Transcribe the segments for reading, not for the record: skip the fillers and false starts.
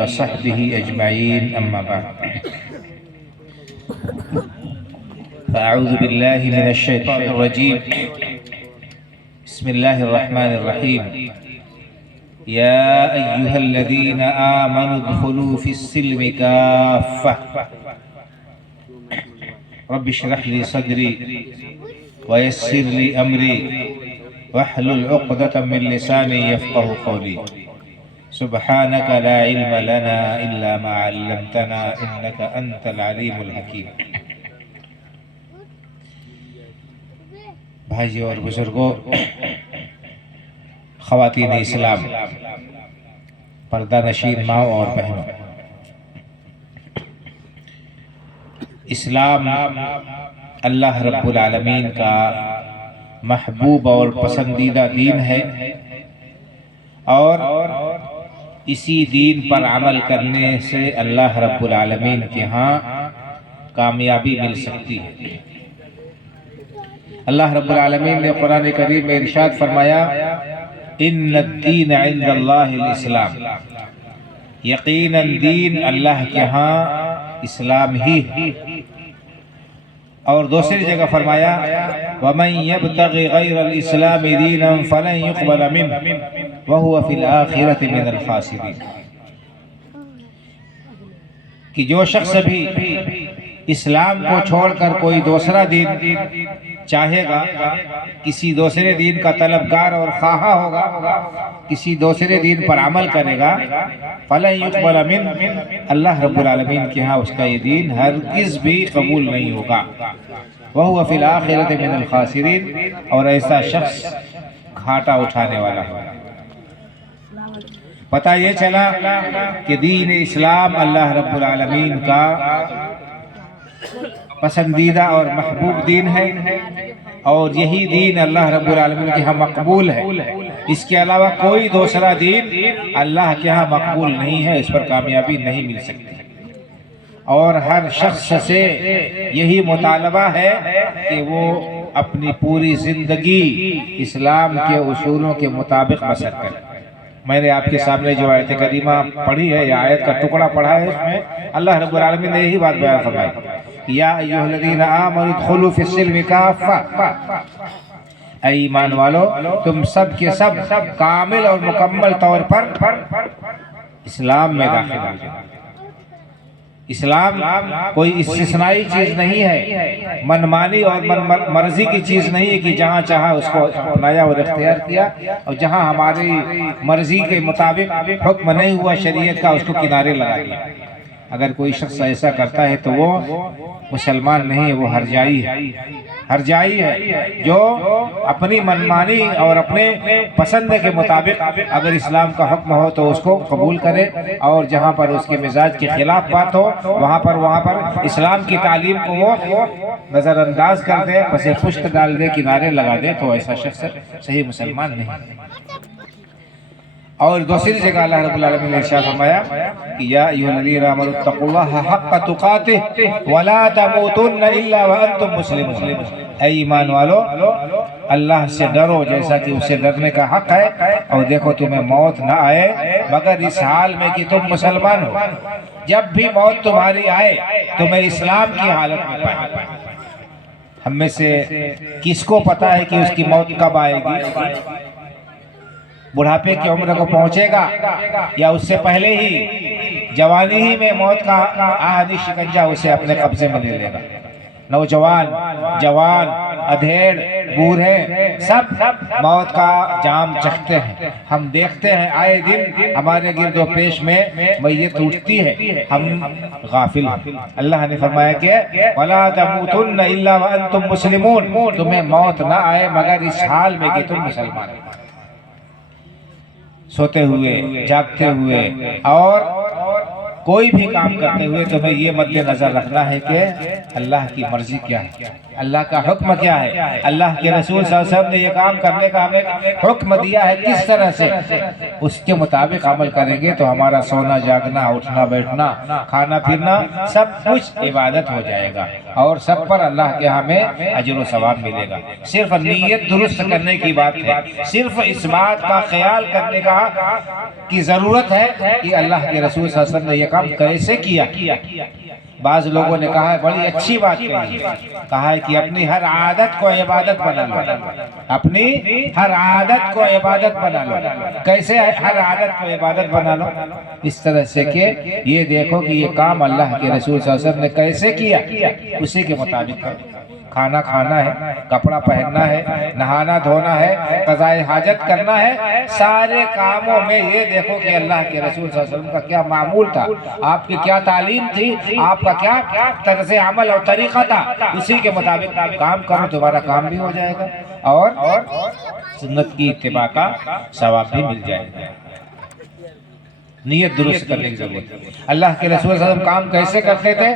وصحبه أجمعين، أما بعد، فأعوذ بالله من الشيطان الرجيم. بسم الله الرحمن الرحيم. يا أيها الذين آمنوا ادخلوا في السلم كافة رب اشرح لي صدري ويسر لي أمري واحلل عقدة من لساني يفقه قولي. سبحانك لا علم لنا إلا ما علمتنا إنك أنت العليم الحكيم. بھائیو اور بزرگوں، خواتین اسلام، پردہ نشین ماں اور بہنوں، اسلام اللہ رب العالمین کا محبوب اور پسندیدہ دین ہے، اور اسی دین پر عمل کرنے سے اللہ رب العالمین کے ہاں کامیابی مل سکتی ہے۔ اللہ رب العالمین نے قرآن کریم میں ارشاد فرمایا، ان الدین عند اللہ الاسلام، یقیناً دین اللہ کے ہاں اسلام ہی ہے۔ اور دوسری جگہ فرمایا، وَمَن يَبْتَغِ غَيْرَ الْإِسْلَامِ دِينًا فَلَن يُقْبَلَ مِنْهُ وَهُوَ فِي الْآخِرَةِ مِنَ الْخَاسِرِينَ، کہ جو شخص بھی اسلام کو چھوڑ کر کوئی دوسرا دین چاہے گا، کسی دوسرے دین کا طلبگار اور خواہاں ہوگا، کسی دوسرے دین پر عمل کرے گا، فَلَن يُقْبَلَ مِنْهُ، اللہ رب العالمین کے ہاں اس کا یہ دین ہرگز بھی قبول نہیں ہوگا۔ وَهُوَ فِي الْآخِرَةِ مِنَ الْخَاسِرِينَ، اور ایسا شخص گھاٹا اٹھانے والا ہوگا۔ پتہ یہ چلا کہ دین اسلام اللہ رب العالمین کا پسندیدہ اور محبوب دین ہے، اور یہی دین اللہ رب العالمین کے ہاں مقبول ہے۔ اس کے علاوہ کوئی دوسرا دین اللہ کے ہاں مقبول نہیں ہے، اس پر کامیابی نہیں مل سکتی۔ اور ہر شخص سے یہی مطالبہ ہے کہ وہ اپنی پوری زندگی اسلام کے اصولوں کے مطابق بسر کرے۔ میں نے آپ کے سامنے جو آیت کریمہ پڑھی ہے، یا آیت کا ٹکڑا پڑھا ہے، اس میں اللہ رب العالمین نے یہی بات بیان فرمائی، یا ایھا الذین آمنوا ادخلوا فی السلم کافہ، اے ایمان والو تم سب کے سب کامل اور مکمل طور پر اسلام میں داخل ہو جاؤ۔ اسلام کوئی استثنائی چیز نہیں ہے، منمانی اور مرضی کی چیز نہیں ہے کہ جہاں چاہا اس کو اپنایا اور اختیار کیا، اور جہاں ہماری مرضی کے مطابق حکم نہیں ہوا شریعت کا اس کو کنارے لگا دیا۔ اگر کوئی شخص ایسا کرتا ہے تو وہ مسلمان نہیں ہے، وہ ہرجائی ہے، ہرجائی ہے، جو اپنی منمانی اور اپنے پسند کے مطابق اگر اسلام کا حکم ہو تو اس کو قبول کرے، اور جہاں پر اس کے مزاج کے خلاف بات ہو وہاں پر اسلام کی تعلیم کو وہ نظر انداز کر دے، پس پشت ڈال دے، کنارے لگا دے، تو ایسا شخص صحیح مسلمان نہیں۔ اور دوسری جگہ اللہ رب العالمین نے ارشاد فرمایا کہ یا ایھا الذین آمنوا اتقوا اللہ حق تقاتہ ولا تموتن الا وانتم مسلمون، اے ایمان والو اللہ سے ڈرو جیسا کہ اسے ڈرنے کا حق ہے، اور دیکھو تمہیں موت نہ آئے مگر اس حال میں کہ تم مسلمان ہو۔ جب بھی موت تمہاری آئے تمہیں اسلام کی حالت میں پائے۔ ہم میں سے کس کو پتا ہے کہ اس کی موت کب آئے گی؟ بڑھاپے کی عمر کو پہنچے گا، یا اس سے پہلے ہی جوانی ہی میں موت کا آہنی شکنجہ اسے اپنے قبضے میں لے لے گا؟ نوجوان، جوان، ادھیڑ، بوڑھے سب موت کا جام چکھتے ہیں۔ ہم دیکھتے ہیں آئے دن ہمارے گرد و پیش میں میت اٹھتی ہے، ہم غافل ہیں۔ اللہ نے فرمایا کہ وَلَا تَمُوتُنَّ إِلَّا وَأَنْتُمْ مُسْلِمُونَ، تمہیں موت نہ آئے مگر اس حال میں کہ تم مسلمان ہو۔ سوتے ہوئے، جاگتے ہوئے، اور کوئی بھی کام کرتے ہوئے تمہیں یہ مد نظر رکھنا ہے کہ اللہ کی مرضی کیا ہے، اللہ کا حکم کیا ہے، اللہ کے رسول صلی اللہ علیہ وسلم نے یہ کام کرنے کا ہمیں حکم دیا ہے کس طرح سے، اس کے مطابق عمل کریں گے تو ہمارا سونا جاگنا، اٹھنا بیٹھنا، کھانا پھرنا سب کچھ عبادت ہو جائے گا، اور سب پر اللہ کے ہمیں اجر و ثواب ملے گا۔ صرف نیت درست کرنے کی بات ہے، صرف اس بات کا خیال کرنے کی ضرورت ہے کہ اللہ کے رسول صلی اللہ علیہ وسلم نے یہ کام کیسے کیا۔ بعض لوگوں نے کہا ہے بڑی اچھی بات کہا ہے کہ اپنی ہر عادت کو عبادت بنا لو، اپنی ہر عادت کو عبادت بنا لو۔ کیسے ہر عادت کو عبادت بنا لو؟ اس طرح سے کہ یہ دیکھو کہ یہ کام اللہ کے رسول صلی اللہ علیہ وسلم نے کیسے کیا، اسی کے مطابق کرو۔ کھانا کھانا ہے، کپڑا پہننا ہے، نہانا دھونا ہے، قضاء حاجت کرنا ہے، سارے کاموں میں یہ دیکھو کہ اللہ کے رسول صلی اللہ علیہ وسلم کا کیا معمول تھا، آپ کی کیا تعلیم تھی، آپ کا کیا طرز عمل اور طریقہ تھا، اسی کے مطابق کام کرو، تمہارا کام بھی ہو جائے گا اور سنت کی اتباع کا ثواب بھی مل جائے گا۔ نیت درست کرنے کی ضرورت ہے۔ اللہ کے رسول صلی اللہ علیہ وسلم کام کیسے کرتے تھے؟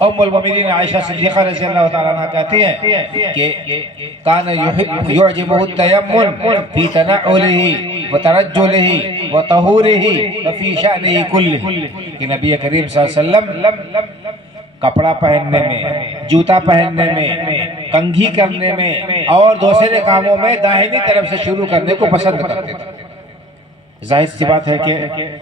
ام المؤمنین عائشہ صدیقہ رضی اللہ تعالیٰ عنہ کہتی ہیں کہ کان یعجبہ التیمم فی تنعلہ وترجلہ وطہورہ وفی شأنہ کلہ، کہ نبی کریم صلی اللہ علیہ وسلم کپڑا پہننے میں، جوتا پہننے میں، کنگھی کرنے میں اور دوسرے کاموں میں داہنی طرف سے شروع کرنے کو پسند کرتے تھے۔ ظاہر سی بات ہے کہ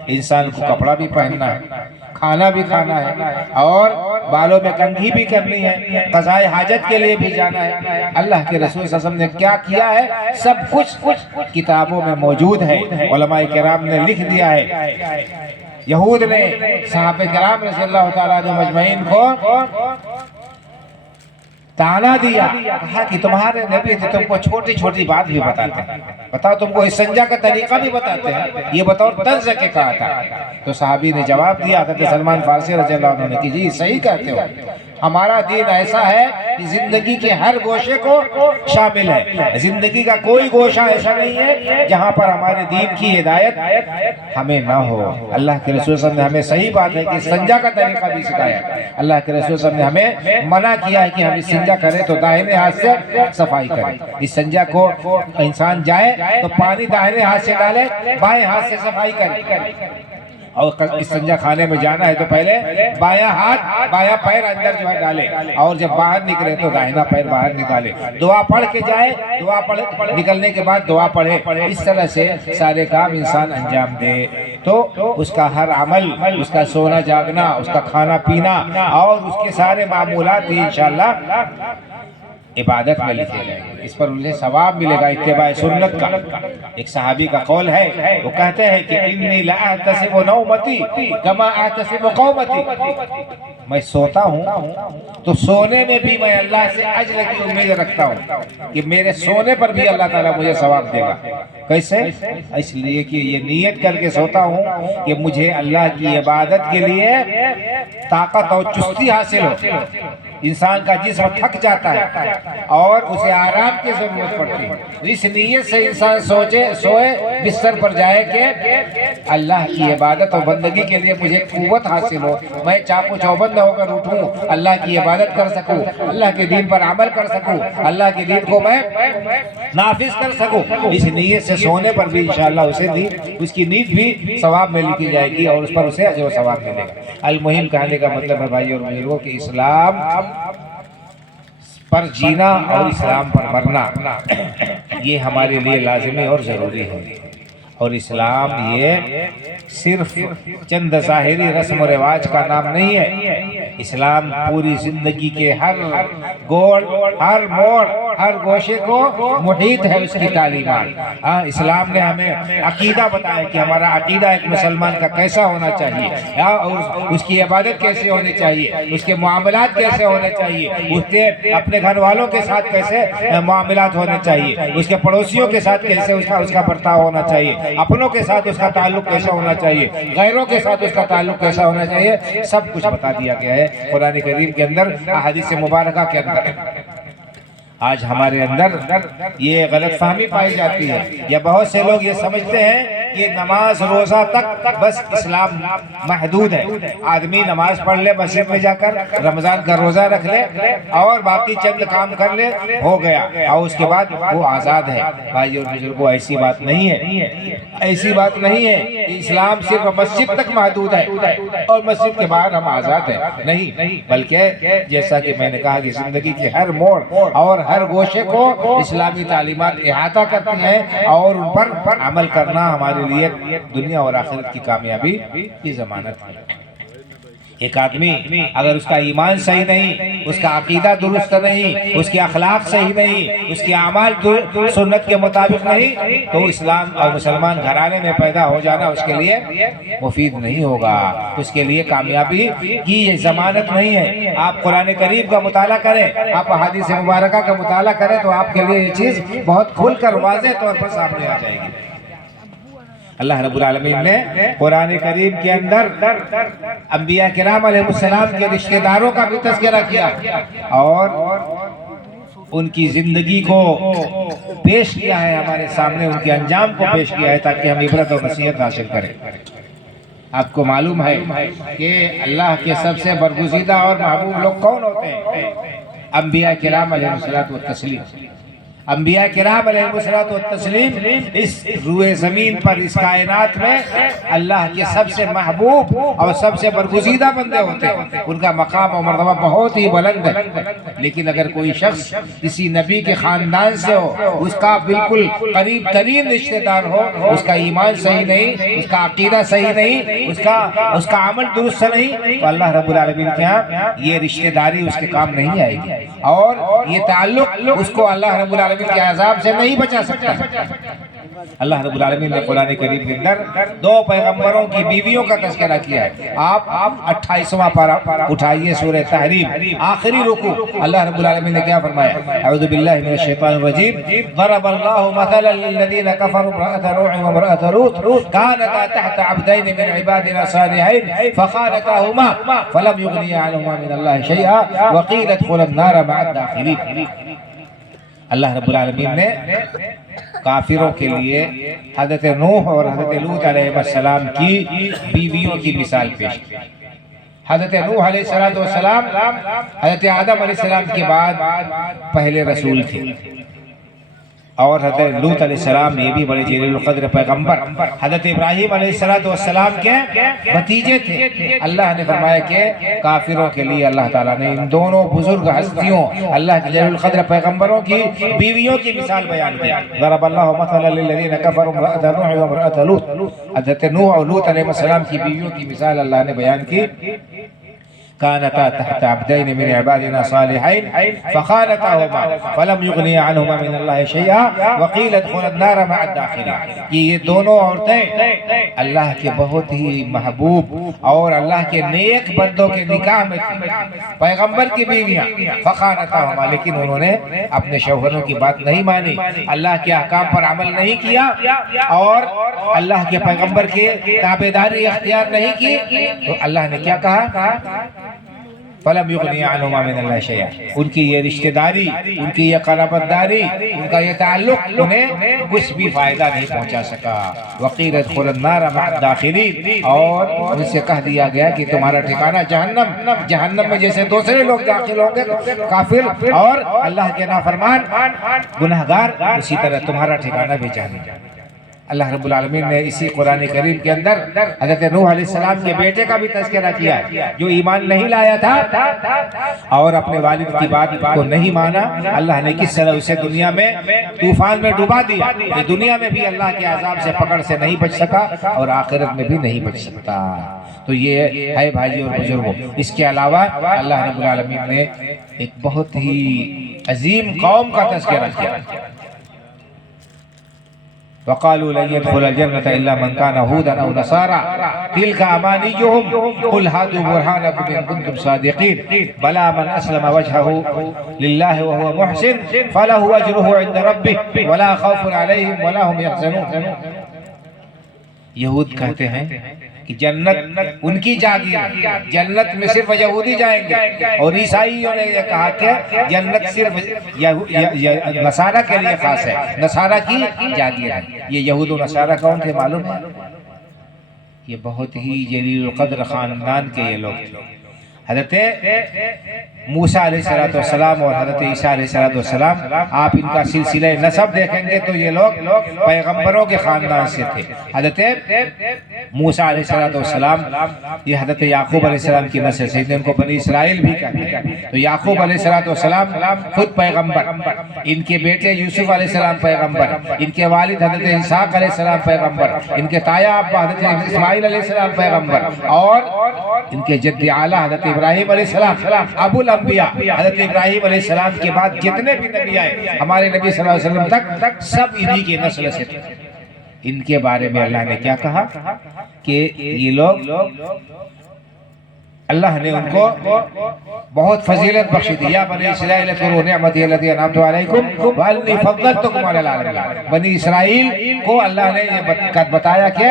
انسان کو کپڑا بھی پہننا ہے، کھانا بھی کھانا ہے اور بالوں میں کنگھی بھی کرنی ہے، قضاء حاجت کے لیے بھی جانا ہے۔ اللہ کے رسول صلی اللہ علیہ وسلم نے کیا کیا ہے سب کچھ کتابوں میں موجود ہے، علماء کرام نے لکھ دیا ہے۔ یہود نے صحابہ کرام رضی اللہ تعالیٰ عنہ مجمعین کو تانا دیا، کہا کہ تمہارے نبی تھے تم کو چھوٹی چھوٹی بات بھی بتاتے ہیں، بتاؤ تم کو استنجا کا طریقہ بھی بتاتے ہیں، یہ بطور طرز کے کہا تھا۔ تو صحابی نے جواب دیا، حضرت سلمان فارسی رضی اللہ عنہ نے کہ جی صحیح کہتے ہو، ہمارا دین ایسا ہے کہ زندگی کے ہر گوشے کو شامل ہے، زندگی کا کوئی گوشہ ایسا نہیں ہے جہاں پر ہمارے دین کی ہدایت ہمیں نہ ہو۔ اللہ کے رسول صلی اللہ علیہ وسلم نے ہمیں صحیح بات ہے کہ استنجا کا طریقہ بھی سکھایا، اللہ کے رسول صلی اللہ علیہ وسلم نے ہمیں منع کیا ہے کہ ہم استنجا کریں تو داہنے ہاتھ سے صفائی کریں۔ استنجا کو انسان جائے تو پانی داہنے ہاتھ سے ڈالے، بائیں ہاتھ سے صفائی کرے، اور استنجا خانے میں جانا ہے تو پہلے بایاں ہاتھ بایاں پیر اندر جو ہے ڈالے، اور جب باہر نکلے تو داہنا پیر باہر نکالے، دعا پڑھ کے جائے، دعا پڑھ نکلنے کے بعد دعا پڑھے، اس طرح سے سارے کام انسان انجام دے تو اس کا ہر عمل، اس کا سونا جاگنا، اس کا کھانا پینا اور اس کے سارے معمولات بھی انشاءاللہ عبادت میں لکھے جائیں گے، اس پر انہیں ثواب ملے گا اتباع سنت کا۔ ایک صحابی کا قول ہے، وہ کہتے ہیں کہ انی لاحتسب نومتی کما احتسب قومتی، میں سوتا ہوں تو سونے میں بھی میں اللہ سے اجر کی امید رکھتا ہوں کہ میرے سونے پر بھی اللہ تعالیٰ مجھے ثواب دے گا۔ کیسے؟ اس لیے کہ یہ نیت کر کے سوتا ہوں کہ مجھے اللہ کی عبادت کے لیے طاقت اور چستی حاصل ہو۔ انسان کا جسم تھک جاتا ہے اور اسے آرام کی ضرورت پڑتی ہے، اس نیت سے انسان سوئے بستر پر جائے کہ اللہ کی عبادت اور بندگی کے لیے مجھے قوت حاصل ہو، میں چاق و چوبند ہو کر اٹھوں، اللہ کی عبادت کر سکوں، اللہ کے دین پر عمل کر سکوں، اللہ کے دین کو میں نافذ کر سکوں۔ اس نیت سے سونے پر بھی انشاءاللہ اس کی نیت بھی ثواب میں لکھی جائے گی اور اس پر اسے اجر و ثواب ملے گا۔ المہم کہنے کا مطلب ہے بھائی اور بزرگوں کہ اسلام پر جینا اور اسلام پر مرنا یہ ہمارے لیے لازمی اور ضروری ہے، اور اسلام یہ صرف چند ظاہری رسم و رواج کا نام نہیں ہے، اسلام پوری زندگی کے ہر گوڑ، ہر موڑ، ہر گوشے کو محیط ہے اس کی تعلیمات۔ اسلام نے ہمیں عقیدہ بتایا کہ ہمارا عقیدہ ایک مسلمان کا کیسا ہونا چاہیے، اور اس کی عبادت کیسے ہونی چاہیے، اس کے معاملات کیسے ہونے چاہیے، اس کے اپنے گھر والوں کے ساتھ کیسے معاملات ہونے چاہیے، اس کے پڑوسیوں کے ساتھ کیسے اس کا برتاؤ ہونا چاہیے، اپنوں کے ساتھ اس کا تعلق کیسا ہونا چاہیے، غیروں کے ساتھ اس کا تعلق کیسا ہونا چاہیے، سب کچھ بتا دیا گیا ہے قرآن کریم کے اندر، احادیث مبارکہ کے اندر۔ آج ہمارے اندر یہ غلط فہمی پائی جاتی ہے، یا بہت سے لوگ یہ سمجھتے ہیں کہ نماز روزہ تک بس اسلام محدود ہے. آدمی نماز پڑھ لے مسجد میں جا کر، رمضان کا روزہ رکھ لے اور باقی چند کام کر لے، ہو گیا، اور اس کے بعد وہ آزاد ہے. بھائی اور بزرگوں، ایسی بات نہیں ہے، ایسی بات نہیں ہے. اسلام صرف مسجد تک محدود ہے اور مسجد کے باہر ہم آزاد ہیں، نہیں، بلکہ جیسا کہ میں نے کہا کہ زندگی کے ہر موڑ اور ہر گوشے کو اسلامی تعلیمات احاطہ کرتی ہیں اور ان پر عمل کرنا ہمارے لیے دنیا اور آخرت کی کامیابی کی ضمانت ہے. ایک آدمی اگر اس کا ایمان صحیح نہیں، اس کا عقیدہ درست نہیں، اس کے اخلاق صحیح نہیں، اس کے اعمال سنت کے مطابق نہیں، تو اسلام اور مسلمان گھرانے میں پیدا ہو جانا اس کے لیے مفید نہیں ہوگا، اس کے لیے کامیابی کی یہ ضمانت نہیں ہے. آپ قرآن کریم کا مطالعہ کریں، آپ احادیث مبارکہ کا مطالعہ کریں تو آپ کے لیے یہ چیز بہت کھل کر واضح طور پر سامنے آ جائے گی. اللہ رب العالمین نے قرآن کریم کے اندر انبیاء کرام علیہ السلام کے رشتہ داروں کا بھی تذکرہ کیا اور ان کی زندگی کو پیش کیا ہے ہمارے سامنے، ان کے انجام کو پیش کیا ہے تاکہ ہم عبرت اور نصیحت حاصل کریں. آپ کو معلوم ہے کہ اللہ کے سب سے برگزیدہ اور محبوب لوگ کون ہوتے ہیں؟ انبیاء کرام علیہ السلام. انبیاء کرام علیہ السلام اس روئے زمین پر، اس کائنات میں اللہ کے سب سے محبوب اور سب سے برگزیدہ بندے ہوتے ہیں. ان کا مقام اور مرتبہ بہت ہی بلند ہے. لیکن اگر کوئی شخص کسی نبی کے خاندان سے ہو، اس کا بالکل قریب ترین رشتہ دار ہو، اس کا ایمان صحیح نہیں، اس کا عقیدہ صحیح نہیں، اس کا عمل درست نہیں، تو اللہ رب العالمین کے ہاں یہ رشتہ داری اس کے کام نہیں آئے گی اور یہ تعلق اس کو اللہ رب العالمین کے عذاب سے نہیں بچا سکتا. اللہ رب العالمین نے قرآن کریم کے اندر 2 پیغمبروں کی بیویوں کا تذکرہ کیا ہے. آپ 28واں پارہ اٹھائیے، سورہ تحریم، آخری رکوع. اللہ رب العالمین نے کیا فرمایا؟ اعوذ باللہ من الشیطان الرجیم. ضرب اللہ مثلا للذین کفروا امرأة نوح وامرأة لوط كانتا تحت عبدین من عبادنا صالحین فخانتاهما فلم یغنیا عنہما من اللہ شیئا وقیل ادخلا النار مع الداخلین. اللہ رب العالمین نے کافروں کے لیے حضرت نوح اور حضرت لوط علیہ السلام کی بیویوں کی مثال پیش کی. حضرت نوح علیہ السلام حضرت آدم علیہ السلام کے بعد پہلے رسول تھے اور حضرت لوط علیہ السلام یہ بھی بڑے جلیل القدر پیغمبر حضرت ابراہیم علیہ السلام کے بھتیجے تھے. اللہ نے فرمایا کہ کافروں کے لیے اللہ تعالیٰ نے ان دونوں بزرگ ہستیوں اللہ کے جلیل القدر پیغمبروں کی بیویوں کی مثال بیان کی. ضرب اللہ مثلا للذین کفروا امرأة نوح وامرأة لوط. حضرت نوح اور لوط علیہ السلام کی بیویوں کی مثال اللہ نے بیان کی. كانتا تحت عبدين من عبادنا صالحين فخانتاهما فلم يغني عنهما من الله شيئا وقيل ادخلا النار مع الداخلين. یہ دونوں عورتیں اللہ کے بہت ہی محبوب اور اللہ کے نیک بندوں کے نکاح میں تھیں، پیغمبر کی بیویاں. فخانتاهما، لیکن انہوں نے اپنے شوہروں کی بات نہیں مانی، اللہ کے احکام پر عمل نہیں کیا اور اللہ کے پیغمبر کی تابعداری اختیار نہیں کی. تو اللہ نے کیا کہا؟ فلم یغنی عنہما من اللہ شیئا. ان کی یہ رشتہ داری، ان کی یہ قرابت داری، ان کا یہ تعلق انہیں کچھ بھی فائدہ نہیں پہنچا سکا. وقیل ادخلوا النار مع الداخلین، اور ان سے کہہ دیا گیا کہ تمہارا ٹھکانہ جہنم میں جیسے دوسرے لوگ داخل ہوں گے کافر اور اللہ کے نافرمان گناہگار، اسی طرح تمہارا ٹھکانہ بھی جہنم. اللہ رب العالمین نے اسی قرآن کریم کے اندر حضرت نوح علیہ السلام کے بیٹے کا بھی تذکرہ کیا ہے جو ایمان نہیں لایا تھا اور اپنے والد کی بات کو نہیں مانا. اللہ نے کس طرح اسے دنیا میں طوفان میں ڈوبا دیا کہ دنیا میں بھی اللہ کے عذاب سے پکڑ سے نہیں بچ سکا اور آخرت میں بھی نہیں بچ سکتا. تو یہ ہے بھائی اور بزرگوں. اس کے علاوہ اللہ رب العالمین نے ایک بہت ہی عظیم قوم کا تذکرہ کیا. وقالوا لن يدخل الجنة إلا من كان هودا أو نصارى تلك أمانيهم قل هاتوا برهانكم إن كنتم صادقين بلى من أسلم وجهه لله وهو محسن فله أجره عند ربه ولا خوف عليهم ولا هم يحزنون. یہود کہتے ہیں کہ جنت ان کی جاگیر ہے، جنت میں صرف یہودی جائیں گے، اور عیسائیوں نے یہ کہا کہ جنت صرف نصارہ کے لیے خاص ہے، نصارہ کی جاگیر ہے۔ یہ یہود و نصارہ کون تھے معلوم ہے؟ یہ بہت ہی جلیل القدر خاندان کے یہ لوگ تھے۔ حضرت موسیٰ علیہ السلام اور حضرت عیسیٰ علیہ السلام، آپ ان کا سلسلہ نسب دیکھیں گے تو یہ لوگ پیغمبروں کے خاندان سے تھے۔ حضرت موسیٰ علیہ السلام یہ حضرت یعقوب علیہ السلام کی نسل سے، ان کو بنی اسرائیل بھی کہتے ہیں۔ تو یعقوب علیہ السلام خود پیغمبر، ان کے بیٹے یوسف علیہ السلام پیغمبر، ان کے والد حضرت اسحاق علیہ السلام پیغمبر، ان کے تایا ابا حضرت اسماعیل علیہ السلام پیغمبر، اور ان کے جد اعلیٰ حضرت ابراہیم علیہ السلام ابو الانبیاء۔ حضرت ابراہیم علیہ السلام کے بعد جتنے بھی نبی آئے ہمارے نبی صلی اللہ علیہ وسلم تک، سب انہی کی نسل سے تھے۔ ان کے بارے میں اللہ نے کیا کہا کہ یہ لوگ، اللہ نے ان کو بہت فضیلت بخشی دی۔ یا بنی اسرائیل اذکروا نعمتی التی انعمت علیکم وانی فضلتکم علی العالمین۔ بنی اسرائیل کو اللہ نے یہ بتایا کہ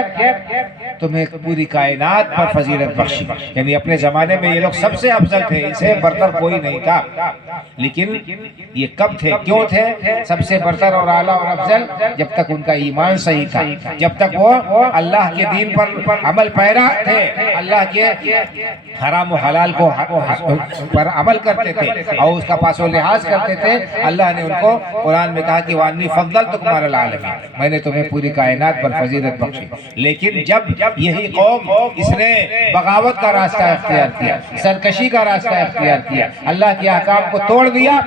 تمہیں پوری کائنات پر فضیلت بخشی، یعنی اپنے زمانے میں یہ لوگ سب سے افضل تھے، ان سے برتر کوئی نہیں تھا۔ لیکن یہ کب تھے، کیوں تھے سب سے برتر اور اعلیٰ اور افضل؟ جب تک ان کا ایمان صحیح تھا، جب تک وہ اللہ کے دین پر عمل پیرا تھے، اللہ کے حرام و حلال کو پر عمل کرتے تھے اور اس کا پاس و لحاظ کرتے تھے۔ اللہ نے ان کو قرآن میں کہا کہ وانی فضلتکم علی العالمین، میں نے تمہیں پوری کائنات پر فضیلت بخشی۔ لیکن جب یہی قوم اس نے بغاوت کا راستہ اختیار کیا، سرکشی کا راستہ اختیار کیا، اللہ کے احکام کو توڑ دیا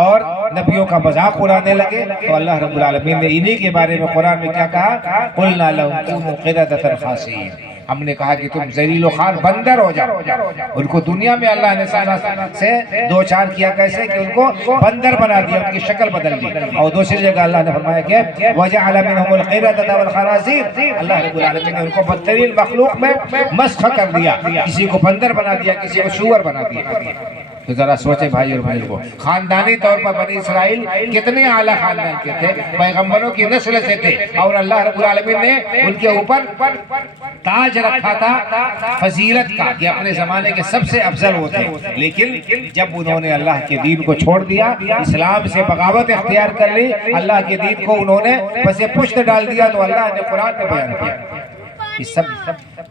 اور نبیوں کا مذاق اڑانے لگے، تو اللہ رب العالمین نے انہی کے بارے میں قرآن میں کیا کہا؟ قلنا لهم كونوا قردة خاسئین، ہم نے کہا کہ تم ذلیل و خوار بندر ہو جاؤ۔ ان کو دنیا میں اللہ نے سے دو چار کیا، کیسے کہ ان کو بندر بنا دیا، ان کی شکل بدل دی۔ اور دوسری جگہ اللہ نے فرمایا کہ وَجَعَلَ مِنْهُمُ الْقِرَدَةَ وَالْخَنَازِيرَ، اللہ رب العالمین نے ان کو بدترین مخلوق میں مسخ کر دیا، کسی کو بندر بنا دیا، کسی کو سور بنا دیا۔ تو ذرا سوچے بھائی اور بزرگوں، خاندانی طور پر بنی اسرائیل کتنے اعلیٰ خاندان کے تھے، پیغمبروں کی نسل سے تھے، اور اللہ رب العالمین نے ان کے اوپر تاج رکھا تھا فضیلت کا کہ اپنے زمانے کے سب سے افضل ہوتے۔ لیکن جب انہوں نے اللہ کے دین کو چھوڑ دیا، اسلام سے بغاوت اختیار کر لی، اللہ کے دین کو انہوں نے پس پشت ڈال دیا، تو اللہ نے قرآن میں بیان کیا۔ اس سب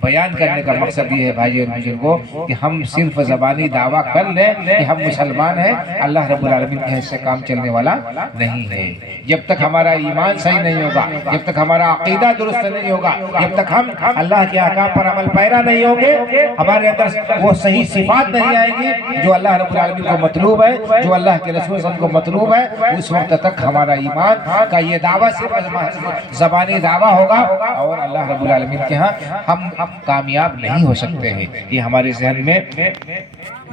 بیان کرنے کا مقصد یہ ہے بھائی اور بزرگوں کہ ہم صرف زبانی دعویٰ کر لیں کہ ہم مسلمان ہیں، اللہ رب العالمین کے حصے کام چلنے والا نہیں ہے۔ جب تک ہمارا ایمان صحیح نہیں ہوگا، جب تک ہمارا عقیدہ درست نہیں ہوگا، جب تک ہم اللہ کے احکام پر عمل پیرا نہیں ہوں گے، ہمارے اندر وہ صحیح صفات نہیں آئیں گی جو اللہ رب العالمین کو مطلوب ہے، جو اللہ کے رسول صلی اللہ علیہ وسلم کو مطلوب ہے، اس وقت تک ہمارا ایمان کا یہ دعویٰ صرف زبانی دعویٰ ہوگا، اور اللہ رب العالمین کے ہاں ہم کامیاب نہیں ہو سکتے ہیں۔ یہ ہمارے ذہن میں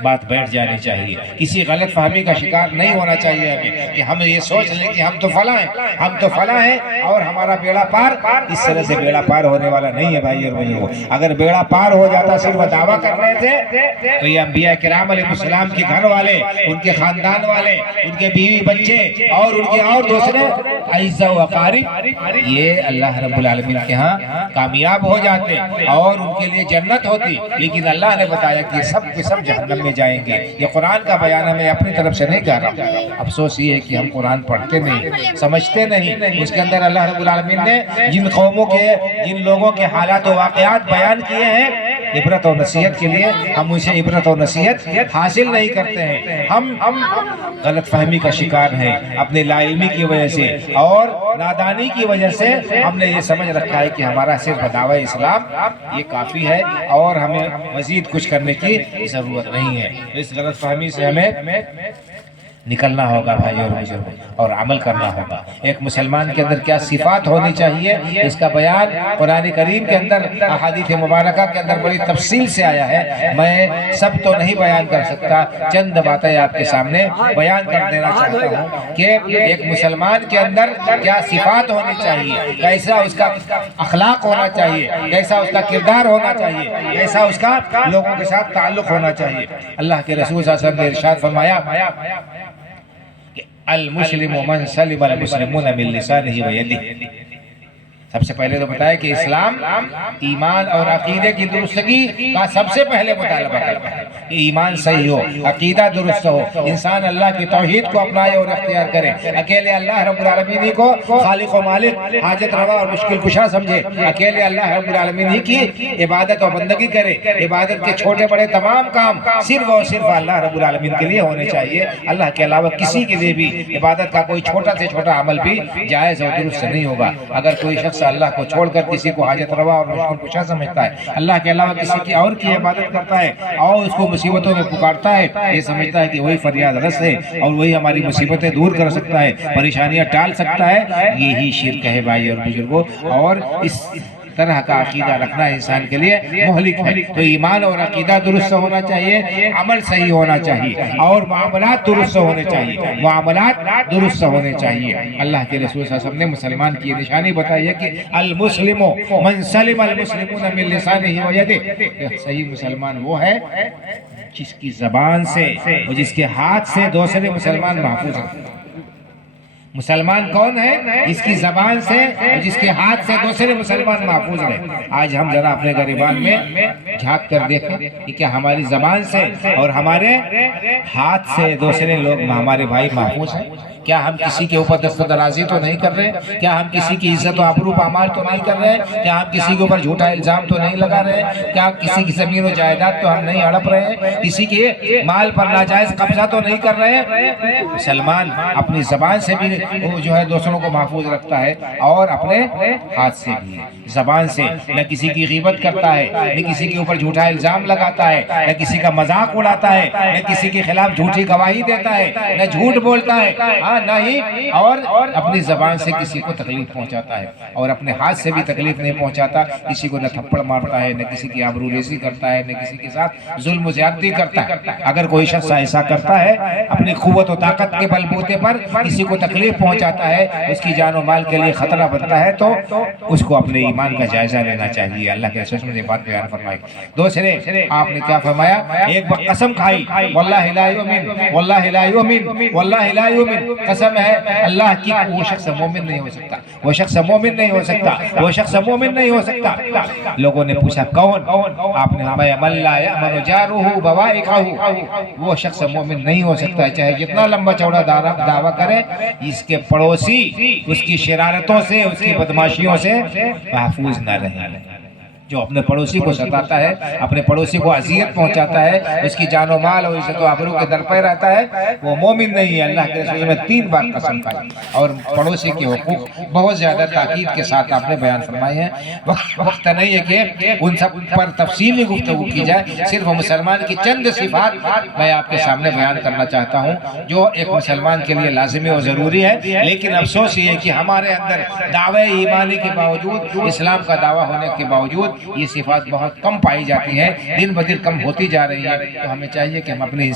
بات بیٹھ جانی چاہیے، کسی غلط فہمی کا شکار نہیں ہونا چاہیے ہمیں کہ ہم یہ سوچ لیں کہ ہم تو فلاں ہیں، ہم تو فلاں ہیں اور ہمارا بیڑا پار۔ اس طرح سے بیڑا پار ہونے والا نہیں ہے بھائی اور بہنوں۔ اگر بیڑا پار ہو جاتا صرف دعویٰ کرنے سے، تو یہ انبیاء کرام علیہ السلام کے گھر والے، ان کے خاندان والے، ان کے بیوی بچے اور ان کے اور دوسرے اعزاء و اقارب، یہ اللہ رب العالمین کے ہاں کامیاب ہو جاتے اور ان کے لیے جنت ہوتی۔ لیکن اللہ نے بتایا کہ سب کے سب جہنم میں جائیں گے۔ یہ قرآن کا بیان ہے، میں اپنی طرف سے نہیں کہہ رہا ہوں۔ افسوس یہ ہے کہ ہم قرآن پڑھتے نہیں، سمجھتے نہیں۔ اس کے اندر اللہ رب العالمین نے جن قوموں کے، جن لوگوں کے حالات و واقعات بیان کیے ہیں عبرت و نصیحت کے لیے، ہم اسے عبرت و نصیحت حاصل نہیں کرتے ہیں۔ ہم غلط فہمی کا شکار ہیں اپنے لا علمی کی وجہ سے اور نادانی کی وجہ سے۔ ہم نے یہ سمجھ رکھا ہے کہ ہمارا صرف دعوی اسلام یہ کافی ہے اور ہمیں مزید کچھ کرنے کی ضرورت نہیں ہے۔ اس غلط فہمی سے ہمیں نکلنا ہوگا بھائی اور بزرگوں، اور عمل کرنا ہوگا۔ ایک مسلمان کے اندر کیا صفات ہونی چاہیے، اس کا بیان قرآن کریم کے اندر، احادیث مبارکہ کے اندر بڑی تفصیل سے آیا ہے۔ میں سب تو نہیں بیان کر سکتا، چند باتیں آپ کے سامنے بیان کر دینا چاہتا ہوں کہ ایک مسلمان کے اندر کیا صفات ہونی چاہیے، کیسا اس کا اخلاق ہونا چاہیے، کیسا اس کا کردار ہونا چاہیے، کیسا اس کا لوگوں کے ساتھ تعلق ہونا چاہیے۔ اللہ کے رسول صلی اللہ علیہ وسلم نے ارشاد فرمایا المسلم من سلم المسلمون من لسانه ويده، سب سے پہلے تو بتایا کہ اسلام ایمان اور عقیدے کی درستگی کا سب سے پہلے مطالبہ کرتا ہے کہ ایمان صحیح ہو، عقیدہ درست ہو، انسان اللہ کی توحید کو اپنائے اور اختیار کرے، اکیلے اللہ رب العالمین ہی کو خالق و مالک، حاجت روا اور مشکل کشا سمجھے، اکیلے اللہ رب العالمین ہی کی عبادت و بندگی کرے، عبادت کے چھوٹے بڑے تمام کام صرف اور صرف اللہ رب العالمین کے لیے ہونے چاہیے، اللہ کے علاوہ کسی کے لیے بھی عبادت کا کوئی چھوٹا سے چھوٹا عمل بھی جائز اور درست نہیں ہوگا۔ اگر کوئی شخص اللہ کو چھوڑ کر کسی کو حاجت روا اور مشکل کشا سمجھتا ہے، اللہ کے علاوہ کسی کی اور کی عبادت کرتا ہے اور اس کو مصیبتوں میں پکارتا ہے، یہ سمجھتا ہے کہ وہی فریاد رس ہے اور وہی ہماری مصیبتیں دور کر سکتا ہے، پریشانیاں ٹال سکتا ہے، یہی شرک ہے بھائی اور بزرگوں، اور اس طرح کا عقیدہ رکھنا انسان کے لیے مہلک ہے۔ تو ایمان اور عقیدہ درست ہونا چاہیے، عمل صحیح ہونا چاہیے اور معاملات درست ہونے چاہیے، معاملات درست ہونے چاہیے۔ اللہ کے رسول صلی اللہ علیہ وسلم نے مسلمان کی نشانی بتائی ہے کہ المسلم من سلم المسلمون من لسانہ و یدہ، صحیح مسلمان وہ ہے جس کی زبان سے اور جس کے ہاتھ سے دوسرے مسلمان محفوظ ہیں۔ مسلمان کون ہے؟ جس کی زبان سے اور جس کے ہاتھ سے دوسرے مسلمان محفوظ رہے۔ آج ہم ذرا اپنے گریبان میں جھانک کر دیکھیں کہ کیا ہماری زبان سے اور ہمارے ہاتھ سے دوسرے لوگ ہمارے بھائی محفوظ ہیں؟ کیا ہم کسی کے اوپر دست درازی تو نہیں کر رہے؟ کیا ہم کسی کی عزت و آبرو پامال تو نہیں کر رہے؟ کیا ہم کسی کے اوپر جھوٹا الزام تو نہیں لگا رہے؟ کیا کسی کی زمین و جائیداد تو ہم نہیں ہڑپ رہے؟ کسی کے مال پر ناجائز قبضہ تو نہیں کر رہے؟ مسلمان اپنی زبان سے بھی وہ جو ہے دوسروں کو محفوظ رکھتا ہے اور اپنے ہاتھ سے بھی، زبان سے نہ کسی کی غیبت کرتا ہے، نہ کسی کے اوپر جھوٹا الزام لگاتا ہے، نہ کسی کا مذاق اڑاتا ہے، نہ کسی کے خلاف جھوٹی گواہی دیتا ہے، نہ جھوٹ بولتا ہے، نہ ہی اور اپنی زبان سے کسی کو تکلیف پہنچاتا ہے اور اپنے ہاتھ سے بھی تکلیف نہیں پہنچاتا، کسی کو نہ تھپڑ مارتا ہے، نہ کسی کی آبرو ریزی کرتا ہے، نہ کسی کے ساتھ ظلم و زیادتی کرتا ہے۔ اگر کوئی شخص ایسا کرتا ہے اپنی قوت و طاقت کے بل بوتے پر کسی کو تکلیف پہنچاتا ہے، اس کی جان و مال کے لیے خطرہ بنتا ہے، تو اس کو اپنے ایمان کا جائزہ لینا چاہیے۔ اللہ کے رسول نے بات بیان فرمائی۔ دوسرے آپ نے کیا فرمایا؟ ایک وقت قسم کھائی، واللہ لا یؤمن، واللہ لا یؤمن، واللہ لا یؤمن، قسم ہے اللہ کی، وہ شخص مومن نہیں ہو سکتا، وہ شخص مومن نہیں ہو سکتا، وہ شخص مومن نہیں ہو سکتا۔ لوگوں نے پوچھا کون؟ آپ نے فرمایا من لا یأمن جارہ بوائقہ، وہ شخص مومن نہیں ہو سکتا چاہے جتنا لمبا چوڑا دعویٰ کرے، اس کے پڑوسی اس کی شرارتوں سے، اس کی بدماشیوں سے محفوظ نہ رہے۔ جو اپنے پڑوسی کو ستاتا ہے، اپنے پڑوسی کو اذیت پہنچاتا ہے، اس کی جان و مال اور عزت و آبرو کے در پہ رہتا ہے، وہ مومن نہیں ہے۔ اللہ کے رسول نے 3 بار قسم کھائی اور پڑوسی کے حقوق بہت زیادہ تاکید کے ساتھ آپ نے بیان فرمائے ہیں۔ وقت نہیں ہے کہ ان سب پر تفصیلی گفتگو کی جائے، صرف مسلمان کی چند صفات میں آپ کے سامنے بیان کرنا چاہتا ہوں جو ایک مسلمان کے لیے لازمی اور ضروری ہے۔ لیکن افسوس یہ ہے کہ ہمارے اندر دعوے ایمانی کے باوجود، اسلام کا دعویٰ ہونے کے باوجود یہ صفات بہت کم پائی جاتی ہیں، دن بدن کم ہوتی جا رہی ہیں۔ تو ہمیں چاہیے کہ ہم اپنے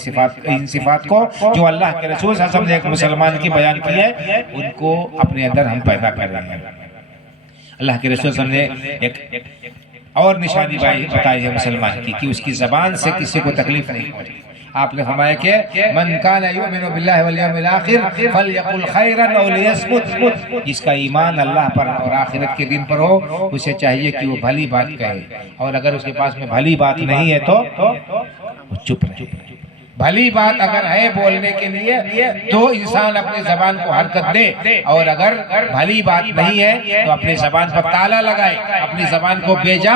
ان صفات کو جو اللہ کے رسول صلی اللہ علیہ وسلم نے ایک مسلمان کی بیان کی ہے، ان کو اپنے اندر ہم پیدا کر رہے ہیں۔ اللہ کے رسول صلی اللہ علیہ وسلم نے ایک اور نشانی بتائی ہے مسلمان کی کہ اس کی زبان سے کسی کو تکلیف نہیں پہنچے۔ آپ نے فرمایا کہ من کان یؤمن باللہ والیوم الاخر فلیقل خیرا او لیصمت، جس کا ایمان اللہ پر اور آخرت کے دن پر ہو، اسے چاہیے کہ وہ بھلی بات کہے، اور اگر اس کے پاس میں بھلی بات نہیں ہے تو وہ چپ رہے۔ بھلی بات اگر ہے بولنے کے لیے تو انسان اپنی زبان کو حرکت دے، اور اگر بھلی بات نہیں ہے تو اپنی زبان پر تالا لگائے، اپنی زبان کو بیجا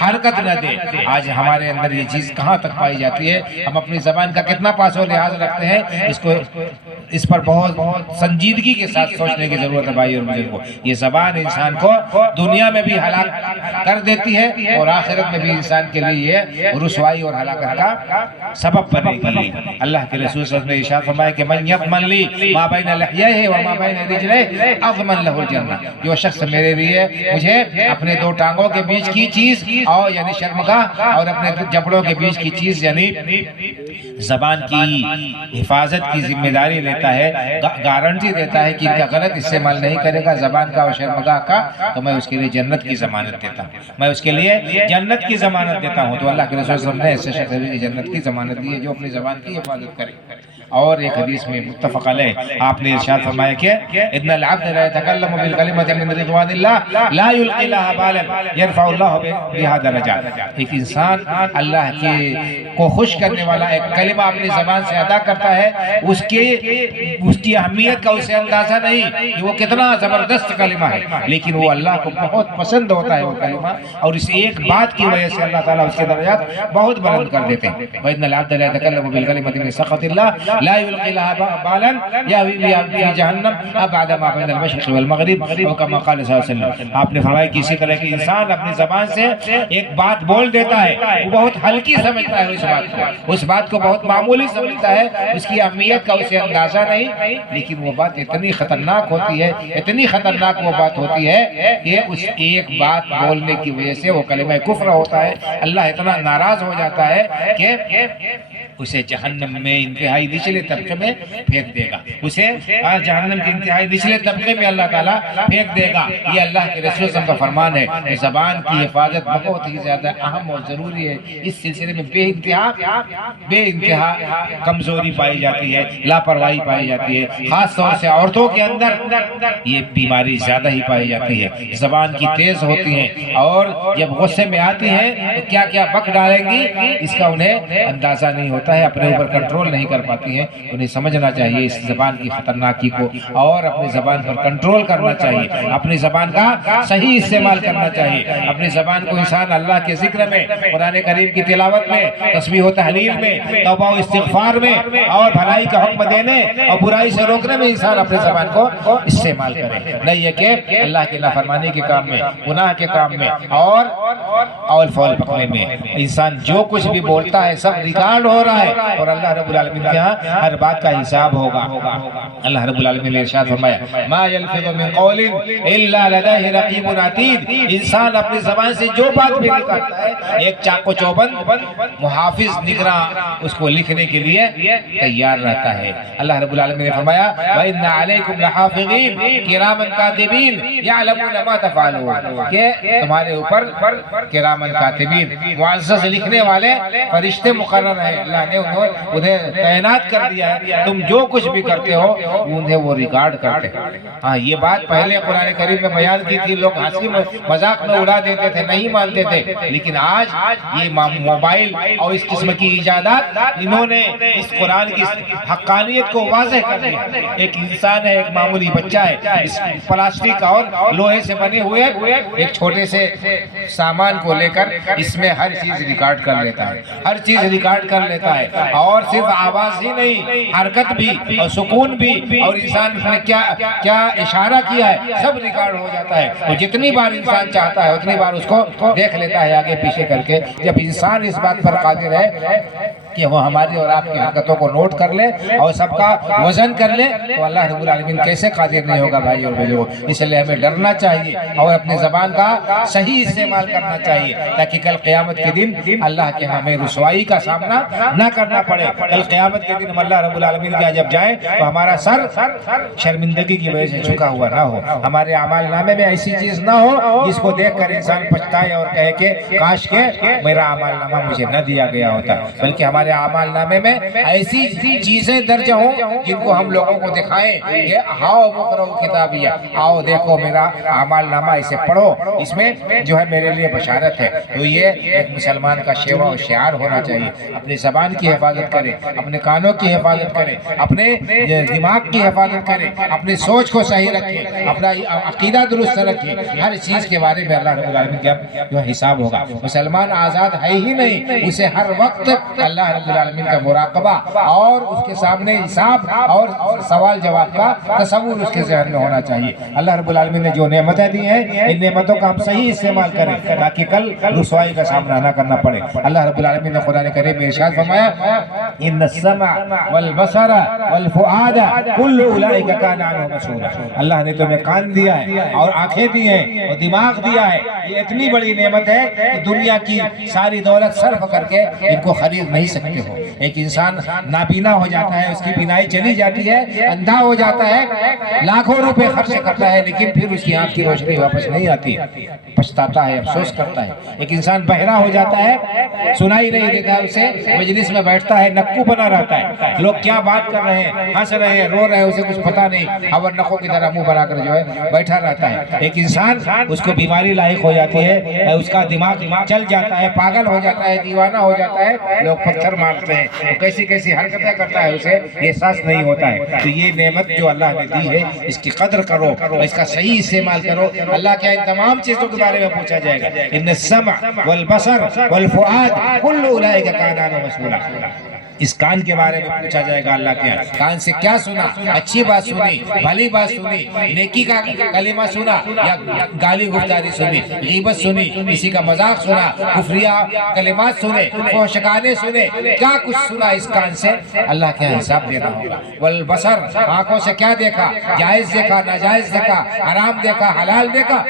حرکت نہ دے۔ آج ہمارے اندر یہ چیز کہاں تک پائی جاتی ہے؟ ہم اپنی زبان کا کتنا پاس و لحاظ رکھتے ہیں، اس پر بہت سنجیدگی کے ساتھ سوچنے کی ضرورت ہے بھائی اور بزرگوں۔ یہ زبان انسان کو دنیا میں بھی ہلاک کر دیتی ہے اور آخرت میں بھی انسان کے لیے یہ رسوائی اور ہلاکت کا سبب بنے گی۔ اللہ کے رسول صلی اللہ علیہ وسلم نے ارشاد فرمایا کہ من یضمن لی ما بین لحییہ و ما بین رجلیہ اضمن لہ الجنہ، جو شخص میرے لیے مجھے اپنے 2 ٹانگوں کے بیچ کی چیز اور یعنی شرمگاہ اور اپنے جبڑوں کے بیچ کی چیز یعنی زبان کی حفاظت کی ذمہ داری لیتا ہے، گارنٹی دیتا ہے کہ ان کا غلط استعمال نہیں کرے گا زبان کا اور شرمگاہ کا، تو میں اس کے لیے جنت کی ضمانت دیتا ہوں، میں اس کے لیے جنت کی ضمانت دیتا ہوں۔ تو اللہ کے رسول صلی اللہ علیہ وسلم نے ایسے شخص کی جنت کی ضمانت دی ہے جو اپنی زبان زبان کی حفاظت کرے. اور ایک حدیث میں متفق علیہ آپ نے ارشاد فرمایا کہ ان العبد لا يتكلم بالكلمة من رضوان الله لا يلقي لها بالا يرفع الله بها درجات. ایک انسان اللہ کے کو خوش کرنے والا ایک کلمہ اپنی زبان سے ادا کرتا ہے، اس کی اہمیت کا اسے اندازہ نہیں کہ وہ کتنا زبردست کلمہ ہے، لیکن وہ اللہ کو بہت پسند ہوتا ہے وہ کلمہ، اور اس ایک بات کی وجہ سے اللہ تعالیٰ اس کے درجات بہت بلند کر دیتے ہیں. وَإِنَّ الْعَبْدَ لَا يَتَكَلَّمُ بِالْكَلِمَةِ مِنْ سَخَطِ اللَّهِ لَا يُلْقِي لَهَا بَالًا يَهْوِي بِهَا فِي جَهَنَّمَ أَبْعَدَ مَا بَيْنَ الْمَشْرِقِ وَالْمَغْرِبِ أَوْ كَمَا قَالَ صلی اللہ علیہ وسلم. آپ نے فرمایا کہ اسی طرح کہ انسان اپنی زبان سے ایک بات بول دیتا ہے، وہ بہت ہلکی سمجھتا ہے اس بات کو بہت معمولی سمجھتا ہے، اس کی اہمیت کا اسے اندازہ نہیں، لیکن وہ بات اتنی خطرناک ہوتی ہے، اتنی خطرناک وہ بات ہوتی ہے کہ اس ایک بات بولنے کی وجہ سے وہ کلمہ کفر ہوتا ہے. اللہ اتنا ناراض ہو جاتا ہے کہ اسے جہنم میں انتہائی نچلے طبقے میں پھینک دے گا، اسے جہنم کے انتہائی نچلے طبقے میں اللہ تعالیٰ پھینک دے گا. یہ اللہ کے رسول صلی اللہ علیہ وسلم کا فرمان ہے. زبان کی حفاظت بہت ہی زیادہ اہم اور ضروری ہے. اس سلسلے میں بے انتہا کمزوری پائی جاتی ہے، لاپرواہی پائی جاتی ہے. خاص طور سے عورتوں کے اندر یہ بیماری زیادہ ہی پائی جاتی ہے. زبان کی تیز ہوتی ہیں اور جب غصے میں آتی ہیں تو کیا کیا بک ڈالیں گی اس کا انہیں اندازہ نہیں ہوتا ہے، اپنے اوپر کنٹرول نہیں کر پاتی ہیں. انہیں سمجھنا چاہیے اس زبان کی خطرناکی کو اور اپنی زبان پر کنٹرول کرنا چاہیے، اپنی زبان کا صحیح استعمال کرنا چاہیے. اپنی زبان کو انسان اللہ کے ذکر میں، قرآن کریم کی تلاوت میں، تسبیح و تحلیل میں، توبہ و استغفار میں اور بھلائی کا حکم دینے اور برائی سے روکنے میں انسان اپنی زبان کو استعمال کرے. نہیں ہے کہ اللہ کی نافرمانی کے کام میں، گناہ کے کام میں اور اول فول پکنے میں انسان جو کچھ بھی بولتا ہے سب ریکارڈ ہو رہا ہے اور اللہ رب العالمین کے ہاں ہر بات کا حساب ہوگا. اللہ رب العالمین نے ارشاد فرمایا ما يلفظ من قول الا لديه رقیب عتید. انسان اپنی زبان سے جو بات بھی نکالتا ہے ایک چاق و چوبند محافظ نگراں اس کو لکھنے کے لیے تیار رہتا ہے. اللہ رب العالمین نے فرمایا وَإِنَّ عَلَيْكُمْ لَحَافِظِينَ كِرَامًا كَاتِبِينَ يَعْلَمُونَ مَا تَفْعَلُونَ. کہ تمہارے اوپر کرامن کاتبین معزز لکھنے والے فرشتے مقرر ہیں، اللہ نے انہیں تعینات کر دیا ہے. تم جو کچھ بھی کرتے ہو انہیں وہ ریکارڈ کرتے ہیں. ہاں یہ بات پہلے قرآن کریم میں بیان کی تھی، لوگ ہنسی مذاق میں اڑا دیتے تھے، نہیں مانتے تھے، لیکن آج یہ موبائل اور اس قسم کی ایجادات انہوں نے اس قرآن کی حقانیت کو واضح کر دیا. ایک انسان ہے، ایک معمولی بچہ ہے، اس پلاسٹک اور لوہے سے بنے ہوئے ایک چھوٹے سے سامان کو لے کر اس میں ہر چیز ریکارڈ کر لیتا ہے، ہر چیز ریکارڈ کر لیتا ہے. اور صرف آواز ہی نہیں، حرکت بھی اور سکون بھی اور انسان نے کیا اشارہ کیا ہے سب ریکارڈ ہو جاتا ہے. اور جتنی بار انسان چاہتا ہے اتنی بار اس کو دیکھ لیتا ہے آگے پیچھے کر کے. جب انسان اس بات پر قادر ہے کہ وہ ہماری اور آپ کی حرکتوں کو نوٹ کر لے اور سب کا وزن کر لے تو اللہ رب العالمین کیسے قادر نہیں ہوگا بھائی اور بزرگوں. اس لیے ہمیں ڈرنا چاہیے اور اپنے زبان کا صحیح استعمال کرنا چاہیے تاکہ کل قیامت کے دن اللہ کے ہمیں رسوائی کا سامنا نہ کرنا پڑے. کل قیامت کے دن ہم اللہ رب العالمین کے جب جائیں تو ہمارا سر شرمندگی کی وجہ سے جھکا ہوا نہ ہو، ہمارے اعمال نامے میں ایسی چیز نہ ہو جس کو دیکھ کر انسان پچھتائے اور کہے کہ کاش کہ میرا اعمال نامہ مجھے نہ دیا گیا ہوتا، بلکہ ہمارے اعمال نامے میں ایسی چیزیں درج ہوں جن کو ہم لوگوں کو دکھائیں کہ ہاؤ مقرؤ کتابیہ، آؤ دیکھو میرا اعمال نامہ، اسے پڑھو، اس میں جو ہے میرے لیے بشارت ہے. تو یہ ایک مسلمان کا شیوا و شعار ہونا چاہیے. اپنی زبان کی حفاظت کرے، اپنے کانوں کی حفاظت کرے، اپنے دماغ کی حفاظت کرے، اپنی سوچ کو صحیح رکھے، اپنا عقیدہ درست رکھے. ہر چیز کے بارے میں اللہ رب العالمین کا جو حساب ہوگا. مسلمان آزاد ہے ہی نہیں، اسے ہر وقت اللہ رب العالمین کا مراقبہ اور اس کے سامنے حساب اور سوال جواب کا تصور اس کے ذہن میں ہونا چاہیے. اللہ رب العالمین نے جو نعمتیں دی ہیں ان نعمتوں کا ہم صحیح استعمال کریں تاکہ کل رسوائی کا سامنا نہ کرنا پڑے. اللہ رب العالمین نے قرآن کریم میں ارشاد فرمایا ان السمع والبصر والفؤاد کل اولئک کان عنہ مسئولا. اللہ نے تمہیں کان دیا ہے اور آنکھیں دی ہیں اور دماغ دیا ہے یہ اتنی بڑی نعمت ہے کہ دنیا کی ساری دولت صرف کر کے ان کو خرید نہیں سکتے ہو۔ ایک انسان نابینا ہو جاتا ہے، اس کی بینائی چلی جاتی ہے، اندھا ہو جاتا ہے، لاکھوں روپے خرچ کرتا ہے، لیکن پھر اس کی آنکھ کی روشنی واپس نہیں آتی، پچھتاتا ہے، افسوس کرتا ہے۔ ایک انسان بہرا ہو جاتا ہے، سنائی نہیں دیتا اسے، مجلس میں بیٹھتا ہے، نکو بنا رہتا ہے، لوگ کیا بات کر رہے ہیں، ہنس رہے ہیں، رو رہے ہیں، اسے کچھ پتا نہیں، اور نکو کی طرح منہ بنا کر جو ہے بیٹھا رہتا ہے۔ ایک انسان اس کو بیماری لاحق ہو جاتی ہے، اس کا دماغ چل جاتا ہے، پاگل ہو جاتا ہے، دیوانہ ہو جاتا ہے، لوگ پتھر مارتے ہیں، کیسی کیسی حرکتیں کرتا ہے، اسے احساس نہیں ہوتا ہے۔ تو یہ نعمت جو اللہ نے دی ہے، اس کی قدر کرو، اس کا صحیح استعمال کرو۔ اللہ کے ان تمام چیزوں کے بارے میں پوچھا جائے گا، ان السمع والبصر والفؤاد کل اولئک کان عنہ مسئولا۔ اس کان کے بارے میں پوچھا جائے گا اللہ کے یہاں، کان سے کیا سنا، اچھی بات سنی، بھلی بات سنی، نیکی کا کلمہ سنا یا گالی گفتاری سنی، غیبت سنی، کسی کا مذاق سنا، کفریہ کلمات سنے، فحش گانے سنے، کیا کچھ سنا اس کان سے، اللہ کے یہاں حساب دینا ہوگا۔ والبصر، آنکھوں سے کیا دیکھا، جائز دیکھا، ناجائز دیکھا، حرام دیکھا، حلال دیکھا،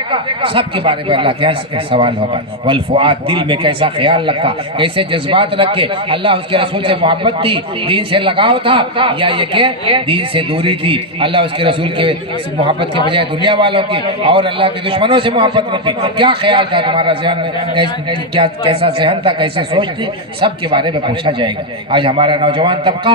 سب کے بارے میں اللہ کے یہاں سوال ہوگا۔ والفؤاد، دل میں کیسا خیال رکھا، کیسے جذبات رکھے، اللہ اس کے رسول سے محبت تھی، دین سے لگاؤ تھا، یا یہ کہ دین سے دوری تھی، اللہ اس کے رسول کے محبت کے بجائے دنیا والوں کی اور اللہ کے دشمنوں سے محبت رکھی، کیا خیال تھا تمہارا ذہن میں، کیسا ذہن تھا، کیسے سوچ تھی، سب کے بارے میں پوچھا جائے گا۔ آج ہمارا نوجوان طبقہ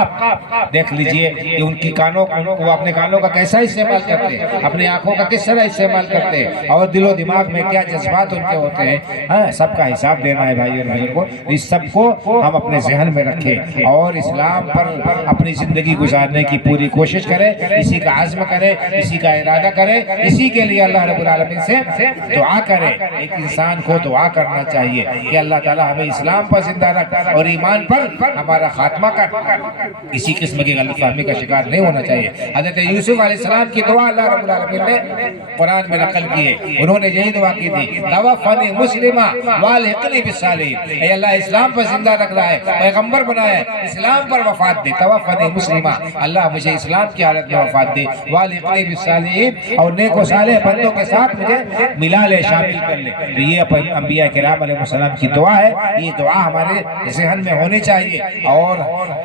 دیکھ لیجئے کہ ان کی کانوں وہ اپنے کانوں کا کیسا استعمال کرتے ہیں، اپنی آنکھوں کا کس طرح استعمال کرتے ہیں، اور دل و دماغ میں کیا جذبات ان کے ہوتے ہیں، سب کا حساب دینا ہے بھائی اور بزرگوں۔ اس سب کو ہم اپنے ذہن میں رکھیں اور اسلام پر اپنی زندگی گزارنے کی پوری کوشش کریں، اسی کا عزم کریں، اسی کا ارادہ کریں، اسی کے لیے اللہ رب العالمین سے دعا کریں۔ ایک انسان کو دعا کرنا چاہیے کہ اللہ تعالی ہمیں اسلام پر زندہ رکھ اور ایمان پر ہمارا خاتمہ کر، کسی قسم کی غلط فہمی کا شکار نہیں ہونا چاہیے۔ حضرت یوسف علیہ السلام کی دعا اللہ رب العالمین نے قرآن میں نقل کی ہے، انہوں نے یہی دعا کی تھی، توفنی مسلمہ والحقنی بالصالحین، اے اللہ اسلام پر زندہ رکھ رہا ہے، پیغمبر بنایا ہے، اسلام پر وفات دے، توفنی مسلمہ، اللہ مجھے اسلام کی حالت میں وفات دے، والحقنی بالصالحین، اور نیک و صالح بندوں کے ساتھ مجھے ملا لے، شامل کر لے۔ تو یہ انبیاء کرام علیہ السلام کی دعا ہے، یہ دعا ہمارے ذہن میں ہونی چاہیے اور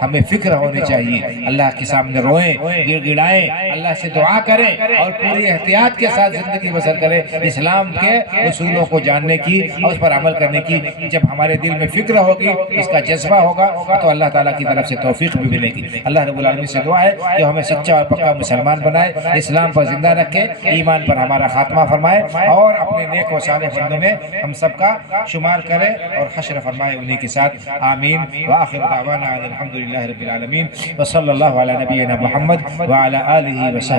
ہمیں فکر ہونی چاہیے، اللہ کے سامنے روئیں، گڑ گڑائیں، اللہ سے دعا کریں اور پوری احتیاط کے ساتھ زندگی بسر کریں، اسلام کے اصولوں کو جاننے کی اور اس پر عمل کرنے کی۔ جب ہمارے دل میں فکر ہوگی، اس کا جذبہ ہوگا، تو اللہ تعالیٰ کی طرف سے توفیق بھی ملے گی۔ اللہ رب العالمین سے دعا ہے کہ ہمیں سچا اور پکا مسلمان بنائے، اسلام پر زندہ رکھے، ایمان پر ہمارا خاتمہ فرمائے اور اپنے نیک و صالح بندوں میں ہم سب کا شمار کرے اور حشر فرمائے انہی کے ساتھ، آمین۔ وآخر دعوانا الحمدللہ رب العالمین، وصلی اللہ علی نبینا محمد وعلی آلہ وصحبہ۔